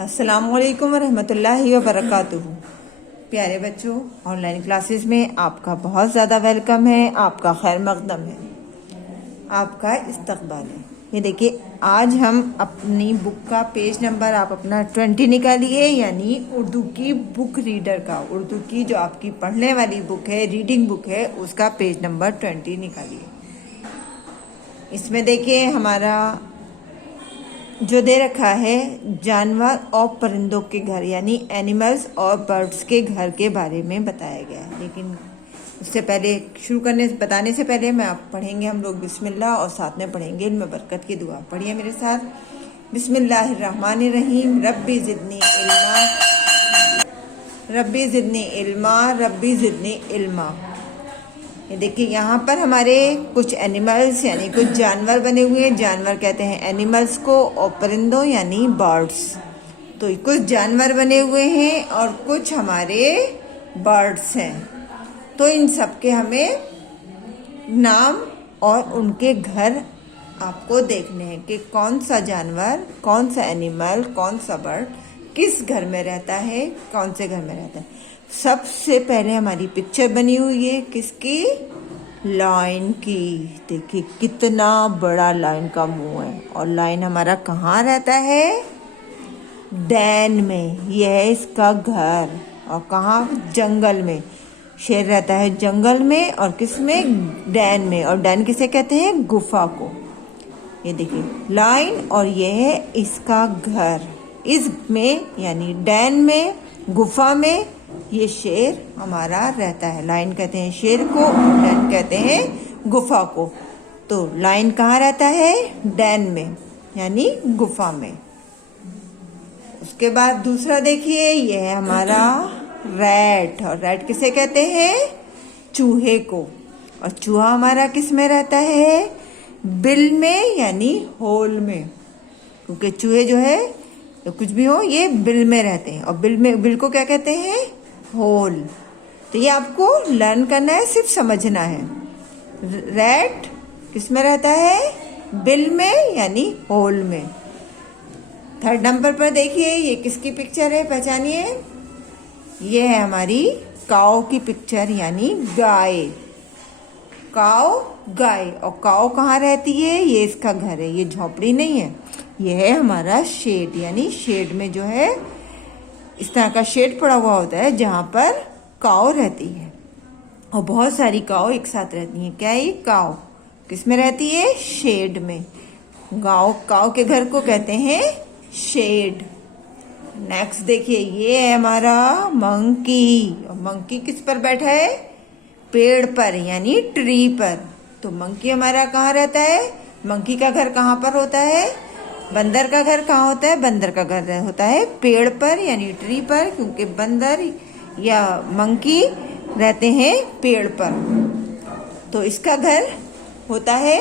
अस्सलामुअलैकुम रहमतुल्लाहि व बरकातुहू। प्यारे बच्चों, ऑनलाइन क्लासेस में आपका बहुत ज़्यादा वेलकम है, आपका खैर मकदम है, आपका इस्तकबाल है। ये देखिए, आज हम अपनी बुक का पेज नंबर आप अपना 20 निकालिए, यानी उर्दू की बुक रीडर का, उर्दू की जो आपकी पढ़ने वाली बुक है, रीडिंग बुक है, उसका पेज नंबर 20 निकालिए। इसमें देखिए हमारा जो दे रखा है जानवर और परिंदों के घर, यानी एनिमल्स और बर्ड्स के घर के बारे में बताया गया है। लेकिन उससे पहले बताने से पहले मैं आप पढ़ेंगे हम लोग बिस्मिल्लाह और साथ में पढ़ेंगे इल्म बरकत की दुआ। पढ़िए मेरे साथ। बिस्मिल्लाहिर्रहमानिर्रहीम। रब्बी ज़िदनी इल्मा, रब्बी ज़िदनी इल्मा, रब्बी ज़िदनी इल्मा। ये देखिए, यहाँ पर हमारे कुछ एनिमल्स यानी कुछ जानवर बने हुए हैं। जानवर कहते हैं एनिमल्स को, और परिंदों यानी बर्ड्स। तो कुछ जानवर बने हुए हैं और कुछ हमारे बर्ड्स हैं। तो इन सब के हमें नाम और उनके घर आपको देखने हैं कि कौन सा जानवर, कौन सा एनिमल, कौन सा बर्ड किस घर में रहता है, कौन से घर में रहता है। सबसे पहले हमारी पिक्चर बनी हुई है किसकी? लायन की। देखिए कितना बड़ा लायन का मुंह है, और लायन हमारा कहाँ रहता है? डैन में। यह है इसका घर। और कहाँ? जंगल में। शेर रहता है जंगल में, और किस में? डैन में। और डैन किसे कहते हैं? गुफा को। ये देखिए लायन, और यह है इसका घर। इसमें यानी डैन में, गुफा में ये शेर हमारा रहता है। लायन कहते हैं शेर को, और डैन कहते हैं गुफा को। तो लायन कहाँ रहता है? डैन में, यानी गुफा में। उसके बाद दूसरा देखिए, ये है हमारा रैट। और रैट किसे कहते हैं? चूहे को। और चूहा हमारा किस में रहता है? बिल में, यानी होल में। क्योंकि चूहे जो है, तो कुछ भी हो, ये बिल में रहते हैं। और बिल को क्या कहते हैं? होल। तो ये आपको लर्न करना है, सिर्फ समझना है। रैट किस में रहता है? बिल में, यानी होल में। थर्ड नंबर पर देखिए, ये किसकी पिक्चर है? पहचानिए। ये है हमारी काऊ की पिक्चर, यानी गाय। काऊ, गाय। और काऊ कहाँ रहती है? ये इसका घर है, ये झोपड़ी नहीं है, ये है हमारा शेड। यानी शेड में जो है, इस तरह का शेड पड़ा हुआ होता है जहाँ पर काऊ रहती है। और बहुत सारी काऊ एक साथ रहती हैं। क्या ये काऊ किस में रहती है? शेड में। काऊ के घर को कहते हैं शेड। नेक्स्ट देखिए, ये है हमारा मंकी। और मंकी किस पर बैठा है? पेड़ पर, यानी ट्री पर। तो मंकी हमारा कहाँ रहता है? मंकी का घर कहाँ पर होता है? बंदर का घर कहाँ होता है? बंदर का घर होता है पेड़ पर, यानी ट्री पर, क्योंकि बंदर या मंकी रहते हैं पेड़ पर। तो इसका घर होता है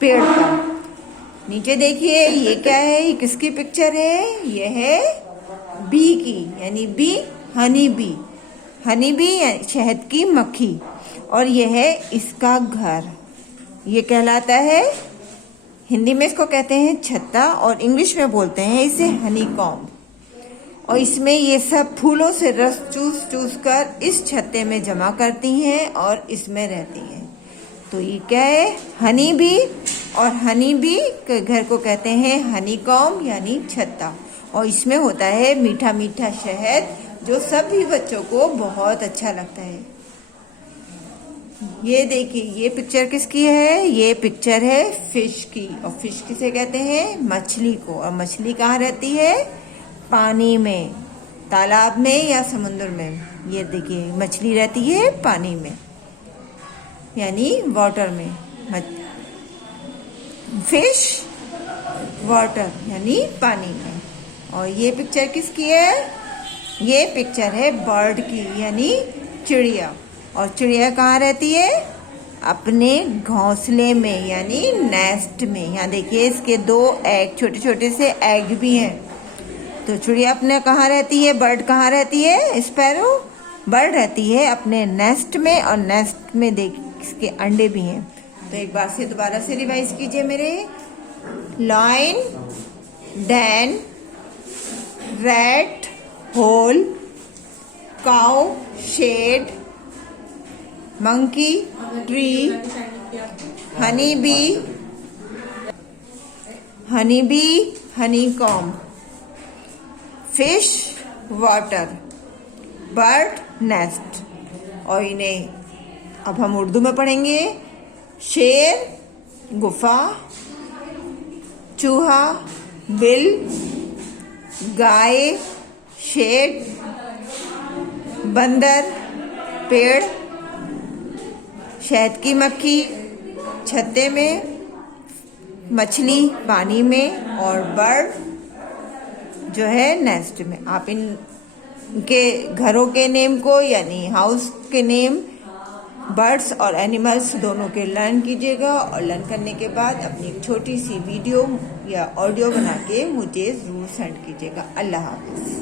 पेड़ पर। नीचे देखिए, ये क्या है? ये किसकी पिक्चर है? ये है बी की, यानी bee, honey bee. Honey bee यानी शहद की मक्खी। और यह है इसका घर। ये कहलाता है, हिंदी में इसको कहते हैं छत्ता, और इंग्लिश में बोलते हैं इसे हनी कॉम्ब। और इसमें ये सब फूलों से रस चूस चूस कर इस छत्ते में जमा करती हैं और इसमें रहती हैं। तो ये क्या है? Honey bee. और हनी बी के घर को कहते हैं हनी कॉम्ब, यानी छत्ता। और इसमें होता है मीठा मीठा शहद, जो सभी बच्चों को बहुत अच्छा लगता है। ये देखिए, ये पिक्चर किसकी है? ये पिक्चर है फिश की। और फिश किसे कहते हैं? मछली को। और मछली कहाँ रहती है? पानी में, तालाब में या समुद्र में। ये देखिए, मछली रहती है पानी में, यानी वाटर में। फिश वाटर, यानी पानी में। और ये पिक्चर किसकी है? ये पिक्चर है बर्ड की, यानी चिड़िया। और चिड़िया कहाँ रहती है? अपने घोंसले में, यानी नेस्ट में। यहाँ देखिए, इसके 2 एग, छोटे छोटे से एग भी हैं। तो चिड़िया अपने कहाँ रहती है? बर्ड कहाँ रहती है? स्पैरो बर्ड रहती है अपने नेस्ट में, और नेस्ट में देखिए इसके अंडे भी हैं। तो एक बार से दोबारा से रिवाइज कीजिए मेरे। Lion, den, rat, hole, cow, shade, monkey, tree, honeybee, honeycomb, fish, water, bird, nest। और इन्हें अब हम उर्दू में पढ़ेंगे। शेर, गुफा, चूहा, बिल, गाय, शेड, बंदर, पेड़, शहद की मक्खी छत्ते में, मछली पानी में, और बर्ड जो है नेस्ट में। आप इनके घरों के नेम को यानी हाउस के नेम, बर्ड्स और एनिमल्स दोनों के लर्न कीजिएगा, और लर्न करने के बाद अपनी एक छोटी सी वीडियो या ऑडियो बना के मुझे ज़रूर सेंड कीजिएगा। अल्लाह हाफ़िज़।